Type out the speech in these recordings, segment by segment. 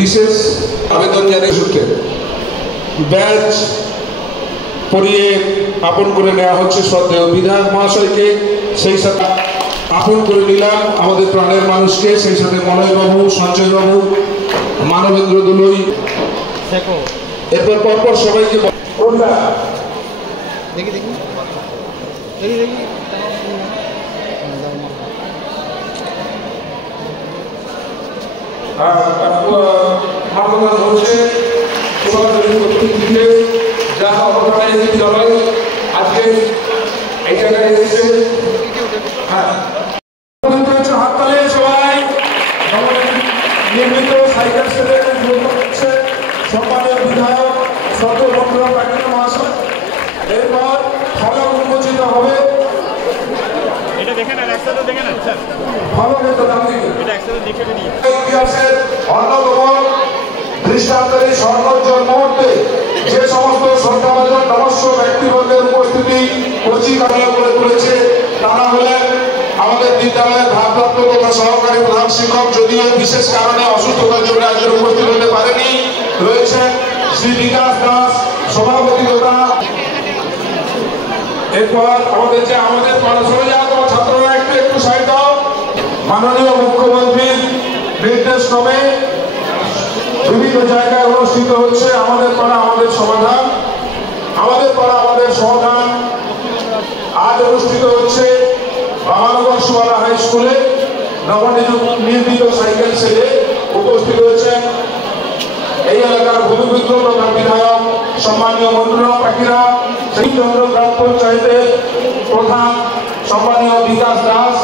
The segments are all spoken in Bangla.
বিশেষ আবেদন জানিয়ে সূত্রে ব্যাচ পরিয়ে আপন করে নেওয়া হচ্ছে শ্রদ্ধেয় বিধায়ক মহাশয়কে, সেই সাথে আপন করে নিলাম আমাদের প্রাণের মানুষকে, সেই সাথে মলয় বাবু, সঞ্জয় বাবু, মানবেন্দ্র দুলই, এরপর পরপর সবাইকে মানবতা হচ্ছে যা আজকে এই জায়গায় এসেছে। হ্যাঁ, হাততালি সবাই। নিয়মিত সাইকেল সেলে সম্মানীয় বিধায়ক সর্বভদ্র প্রাকৃতিক মহাশয়, এরপর ফলক উন্মোচিত হবে। ইতিহাসের অন্যতম দৃষ্টান্তরী স্বর্ণোজ্জ্বল মুহূর্তে যে সমস্ত শ্রদ্ধাভাজন নমস্য ব্যক্তিবর্গের উপস্থিতি কচিকামিয়া করে তুলেছে, তারা হলেন আমাদের বিদ্যালয়ের ভারপ্রাপ্ত তথা সহকারী প্রধান শিক্ষক, যদিও বিশেষ কারণে অসুস্থতার জন্য আজকে উপস্থিত হতে পারেনি, রয়েছেন শ্রী বিকাশ দাস সভাপতি তথা। এরপর আমাদের পড়াশোনা যাওয়া ছাত্ররা একটু সাইড দাও। মাননীয় মুখ্যমন্ত্রীর নির্দেশ ক্রমে বিভিন্ন জায়গায় অনুষ্ঠিত হচ্ছে আমাদের পাড়া আমাদের সমাধান। আমাদের পাড়া আমাদের সমাধান আজ অনুষ্ঠিত হচ্ছে বাংলানগর সুবালা হাই স্কুলে। নবনির্মিত সাইকেল সেলে উপস্থিত হয়েছেন এই এলাকার ভূমিপুত্র তথা বিধায়ক সম্মানীয় মন্ত্রী পাখিরা, শ্রীচন্দ্র গ্রাম পঞ্চায়েতের প্রধান সম্মানীয় বিকাশ দাস,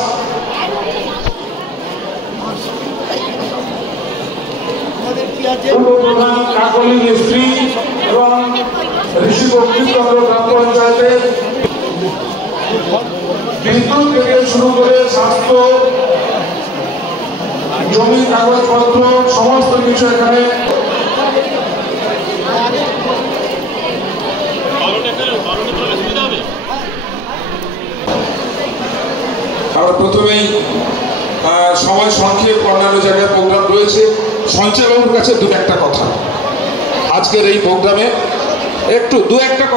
উপপ্রধান কাকলি মিস্ত্রি এবং ঋষিচন্দ্র গ্রাম পঞ্চায়েতের বিদ্যুৎ থেকে শুরু করে স্বাস্থ্য, জমি কাগজপত্র সমস্ত কিছু এখানে। আমরা প্রথমেই সময় সংক্ষেপ, অন্যান্য জায়গায় প্রোগ্রাম রয়েছে। সঞ্জয় বাবুর কাছে দু একটা কথা, আজকের এই প্রোগ্রামে একটু দু একটা কথা